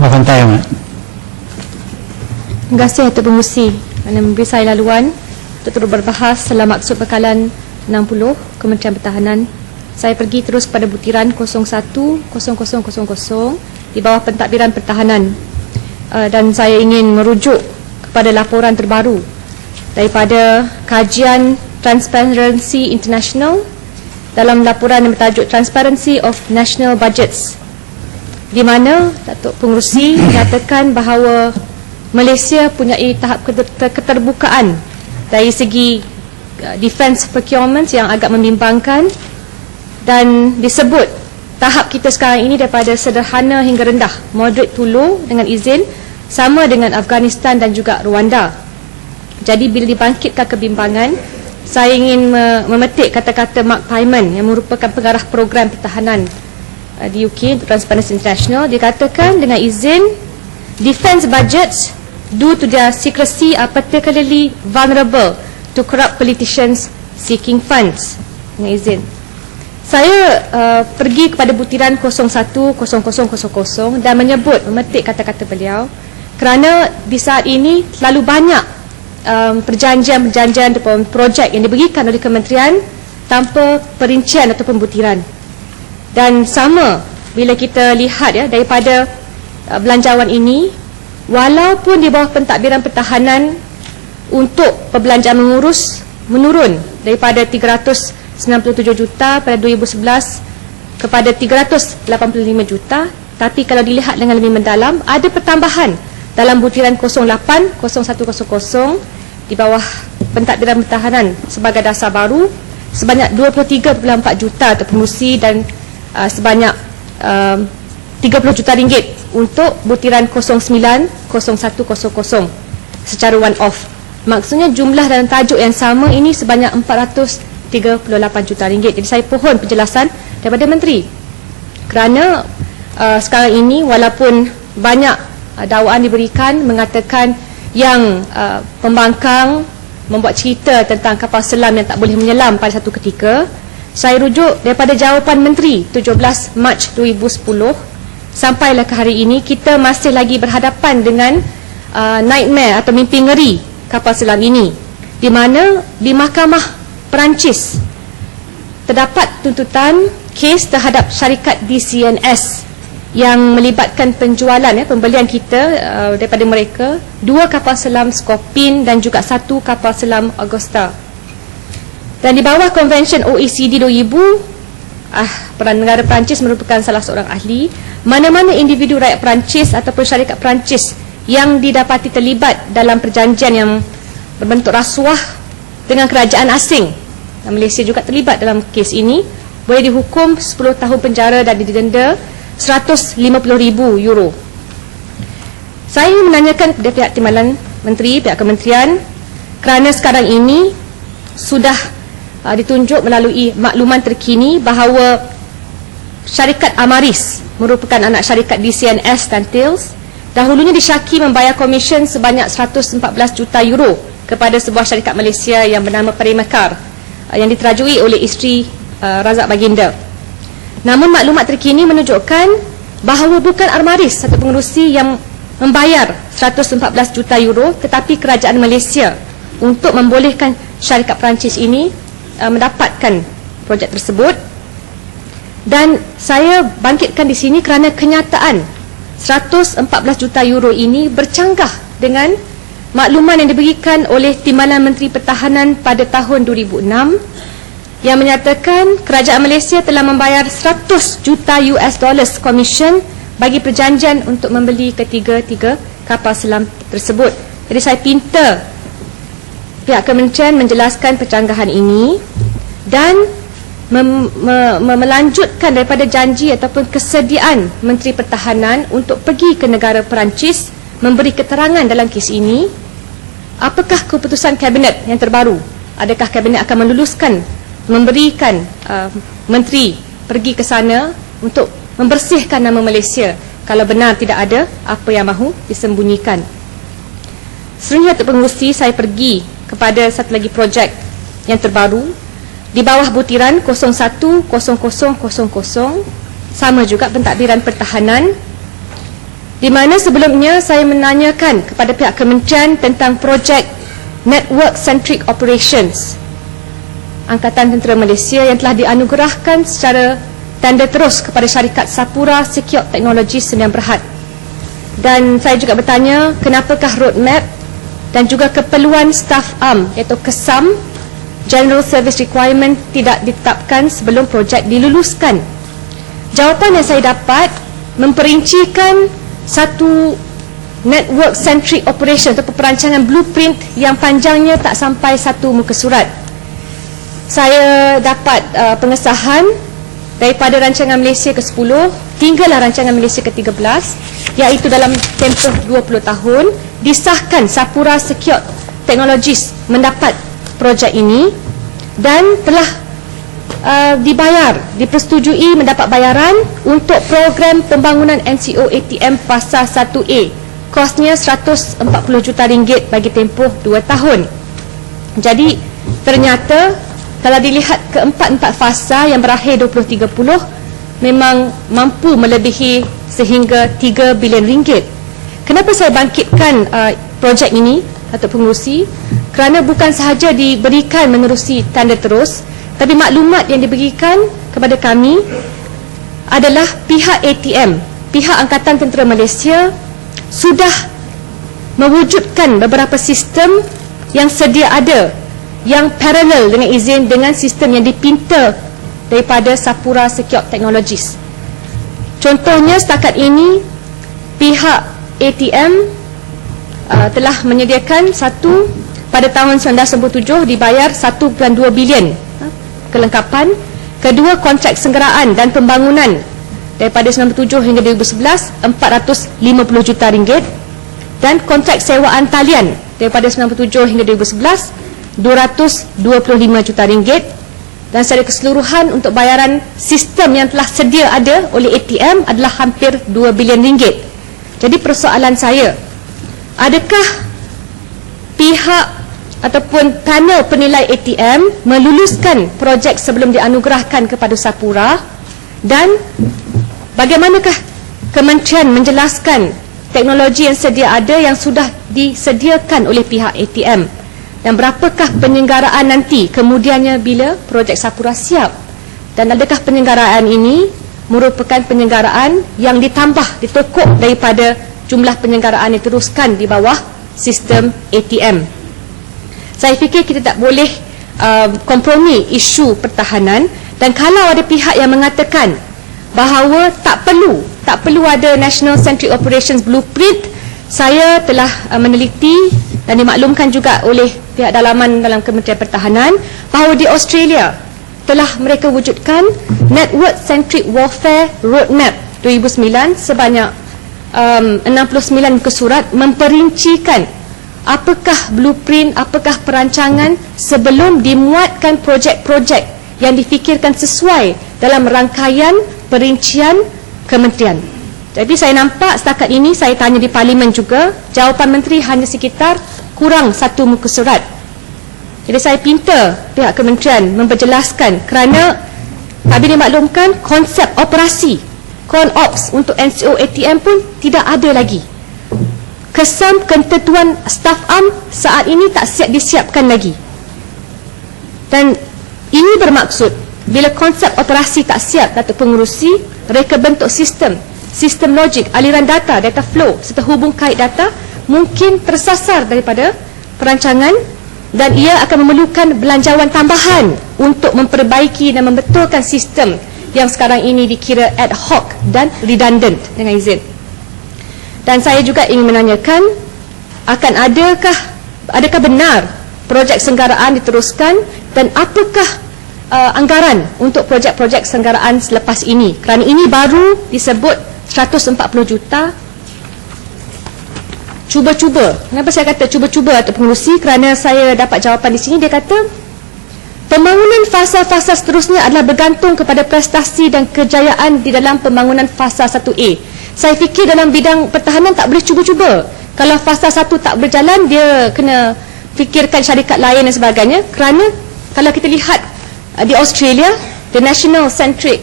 Makan tayo, Mak. Terima kasih Datuk Pengerusi kerana memberi saya laluan untuk turut berbahas dalam maksud bekalan 60 Kementerian Pertahanan. Saya pergi terus pada butiran 010000 di bawah pentadbiran pertahanan, dan saya ingin merujuk kepada laporan terbaru daripada kajian Transparency International dalam laporan yang bertajuk Transparency of National Budgets, di mana Datuk Pengerusi menyatakan bahawa Malaysia punyai tahap keterbukaan dari segi defence procurement yang agak membimbangkan, dan disebut tahap kita sekarang ini daripada sederhana hingga rendah, moderate to low dengan izin, sama dengan Afghanistan dan juga Rwanda. Jadi bila dibangkitkan kebimbangan, saya ingin memetik kata-kata Mark Pyman yang merupakan pengarah program pertahanan di UK, Transparency International. Dikatakan dengan izin, defence budgets due to their secrecy are particularly vulnerable to corrupt politicians seeking funds. Dengan izin, saya pergi kepada butiran 010000 dan memetik kata-kata beliau, kerana di saat ini terlalu banyak perjanjian ataupun projek yang diberikan oleh kementerian tanpa perincian ataupun butiran. Dan sama bila kita lihat daripada belanjawan ini, walaupun di bawah pentadbiran pertahanan untuk perbelanjaan mengurus menurun daripada 397 juta pada 2011 kepada 385 juta, tapi kalau dilihat dengan lebih mendalam, ada pertambahan dalam butiran 080100 di bawah pentadbiran pertahanan sebagai dasar baru sebanyak 23.4 juta untuk pengurusi, dan sebanyak 30 juta ringgit untuk butiran 090100 secara one off. Maksudnya jumlah dalam tajuk yang sama ini sebanyak 438 juta ringgit. Jadi saya pohon penjelasan daripada Menteri, kerana sekarang ini walaupun banyak dakwaan diberikan mengatakan yang pembangkang membuat cerita tentang kapal selam yang tak boleh menyelam pada satu ketika, saya rujuk daripada jawapan Menteri 17 Mac 2010 sampailah ke hari ini, kita masih lagi berhadapan dengan nightmare atau mimpi ngeri kapal selam ini, di mana di Mahkamah Perancis terdapat tuntutan kes terhadap syarikat DCNS yang melibatkan penjualan pembelian kita daripada mereka 2 kapal selam Scorpene dan juga 1 kapal selam Augusta. Dan di bawah Convention OECD 2000, Perdana Negara Perancis merupakan salah seorang ahli, mana-mana individu rakyat Perancis ataupun syarikat Perancis yang didapati terlibat dalam perjanjian yang berbentuk rasuah dengan kerajaan asing, dan Malaysia juga terlibat dalam kes ini, boleh dihukum 10 tahun penjara dan didenda 150,000 euro. Saya ingin menanyakan kepada pihak timbalan menteri, pihak kementerian, kerana sekarang ini sudah ditunjuk melalui makluman terkini bahawa syarikat Amaris merupakan anak syarikat DCNS dan TAILS, dahulunya disyaki membayar komisen sebanyak 114 juta euro kepada sebuah syarikat Malaysia yang bernama Parimekar yang diterajui oleh isteri Razak Baginda. Namun maklumat terkini menunjukkan bahawa bukan Amaris atau pengerusi yang membayar 114 juta euro, tetapi kerajaan Malaysia untuk membolehkan syarikat Perancis ini mendapatkan projek tersebut. Dan saya bangkitkan di sini kerana kenyataan 114 juta euro ini bercanggah dengan makluman yang diberikan oleh Timbalan Menteri Pertahanan pada tahun 2006 yang menyatakan kerajaan Malaysia telah membayar 100 juta US dollars komisen bagi perjanjian untuk membeli ketiga-tiga kapal selam tersebut. Jadi saya pinta pihak kementerian menjelaskan percanggahan ini dan melanjutkan daripada janji ataupun kesediaan Menteri Pertahanan untuk pergi ke negara Perancis memberi keterangan dalam kes ini. Apakah keputusan kabinet yang terbaru? Adakah kabinet akan meluluskan, memberikan menteri pergi ke sana untuk membersihkan nama Malaysia kalau benar tidak ada apa yang mahu disembunyikan? Seterusnya Datuk Pengerusi, saya pergi kepada satu lagi projek yang terbaru di bawah butiran 010000, sama juga pentadbiran pertahanan, di mana sebelumnya saya menanyakan kepada pihak kementerian tentang projek Network Centric Operations Angkatan Tentera Malaysia yang telah dianugerahkan secara tanda terus kepada syarikat Sapura Secure Technology Sdn Bhd. Dan saya juga bertanya kenapakah roadmap dan juga keperluan staf am iaitu KESAM General Service Requirement tidak ditetapkan sebelum projek diluluskan. Jawapan yang saya dapat memperincikan satu network centric operation atau perancangan blueprint yang panjangnya tak sampai satu muka surat. Saya dapat pengesahan daripada rancangan Malaysia ke-10 hinggalah rancangan Malaysia ke-13, iaitu dalam tempoh 20 tahun disahkan Sapura Secure Technologies mendapat projek ini dan telah dibayar, dipersetujui mendapat bayaran untuk program pembangunan NCO ATM fasa 1A. Kosnya RM140 juta bagi tempoh 2 tahun. Jadi ternyata kalau dilihat keempat-empat fasa yang berakhir 2030 memang mampu melebihi sehingga RM3 bilion. Kenapa saya bangkitkan projek ini atau pengurusi? Kerana bukan sahaja diberikan menerusi tanda terus, tapi maklumat yang diberikan kepada kami adalah pihak ATM, pihak Angkatan Tentera Malaysia sudah mewujudkan beberapa sistem yang sedia ada yang paralel dengan izin dengan sistem yang dipinta daripada Sapura Secure Technologies. Contohnya setakat ini pihak ATM telah menyediakan satu pada tahun 1997 dibayar 1.2 bilion kelengkapan. Kedua, kontrak senggeraan dan pembangunan daripada 1997 hingga 2011 RM450 juta. Dan kontrak sewaan talian daripada 1997 hingga 2011 RM225 juta. Dan secara keseluruhan untuk bayaran sistem yang telah sedia ada oleh ATM adalah hampir RM2 bilion. Jadi persoalan saya, adakah pihak ataupun panel penilai ATM meluluskan projek sebelum dianugerahkan kepada Sapura, dan bagaimanakah kementerian menjelaskan teknologi yang sedia ada yang sudah disediakan oleh pihak ATM, dan berapakah penyelenggaraan nanti kemudiannya bila projek Sapura siap, dan adakah penyelenggaraan ini merupakan penyelenggaraan yang ditambah, ditokok daripada jumlah penyelenggaraan yang diteruskan di bawah sistem ATM. Saya fikir kita tak boleh kompromi isu pertahanan, dan kalau ada pihak yang mengatakan bahawa tak perlu ada National Centric Operations Blueprint, saya telah meneliti dan dimaklumkan juga oleh pihak dalaman dalam Kementerian Pertahanan bahawa di Australia telah mereka wujudkan Network Centric Warfare Roadmap 2009 sebanyak 69 muka surat memperincikan apakah blueprint, apakah perancangan sebelum dimuatkan projek-projek yang difikirkan sesuai dalam rangkaian perincian kementerian. Jadi saya nampak setakat ini, saya tanya di Parlimen juga, jawapan menteri hanya sekitar kurang satu muka surat. Jadi saya pinta pihak kementerian memperjelaskan, kerana kami dimaklumkan konsep operasi CONOPS untuk NCO ATM pun tidak ada lagi. KESAM, ketentuan staf am saat ini tak siap disiapkan lagi. Dan ini bermaksud bila konsep operasi tak siap, Datuk Pengurusi, mereka bentuk sistem logik, aliran data, data flow serta hubung kait data mungkin tersasar daripada perancangan, dan ia akan memerlukan belanjawan tambahan untuk memperbaiki dan membetulkan sistem yang sekarang ini dikira ad hoc dan redundant dengan izin. Dan saya juga ingin menanyakan, adakah benar projek senggaraan diteruskan, dan apakah anggaran untuk projek-projek senggaraan selepas ini? Kerana ini baru disebut 140 juta. Cuba-cuba. Kenapa saya kata cuba-cuba atau pengurusi? Kerana saya dapat jawapan di sini, dia kata pembangunan fasa-fasa seterusnya adalah bergantung kepada prestasi dan kejayaan di dalam pembangunan fasa 1A. Saya fikir dalam bidang pertahanan tak boleh cuba-cuba. Kalau fasa 1 tak berjalan, dia kena fikirkan syarikat lain dan sebagainya. Kerana kalau kita lihat di Australia, the National Centric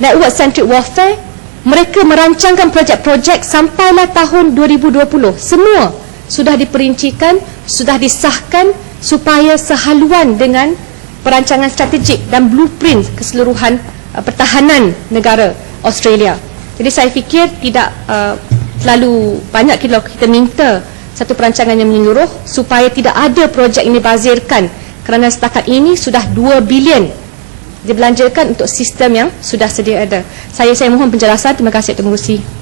Network Centric Warfare mereka merancangkan projek-projek sampailah tahun 2020. Semua sudah diperincikan, sudah disahkan supaya sehaluan dengan perancangan strategik dan blueprint keseluruhan pertahanan negara Australia. Jadi saya fikir tidak terlalu banyak kalau kita minta satu perancangan yang menyeluruh supaya tidak ada projek ini bazirkan, kerana setakat ini sudah 2 bilion dibelanjakan untuk sistem yang sudah sedia ada. Saya mohon penjelasan. Terima kasih Tuan Pengerusi.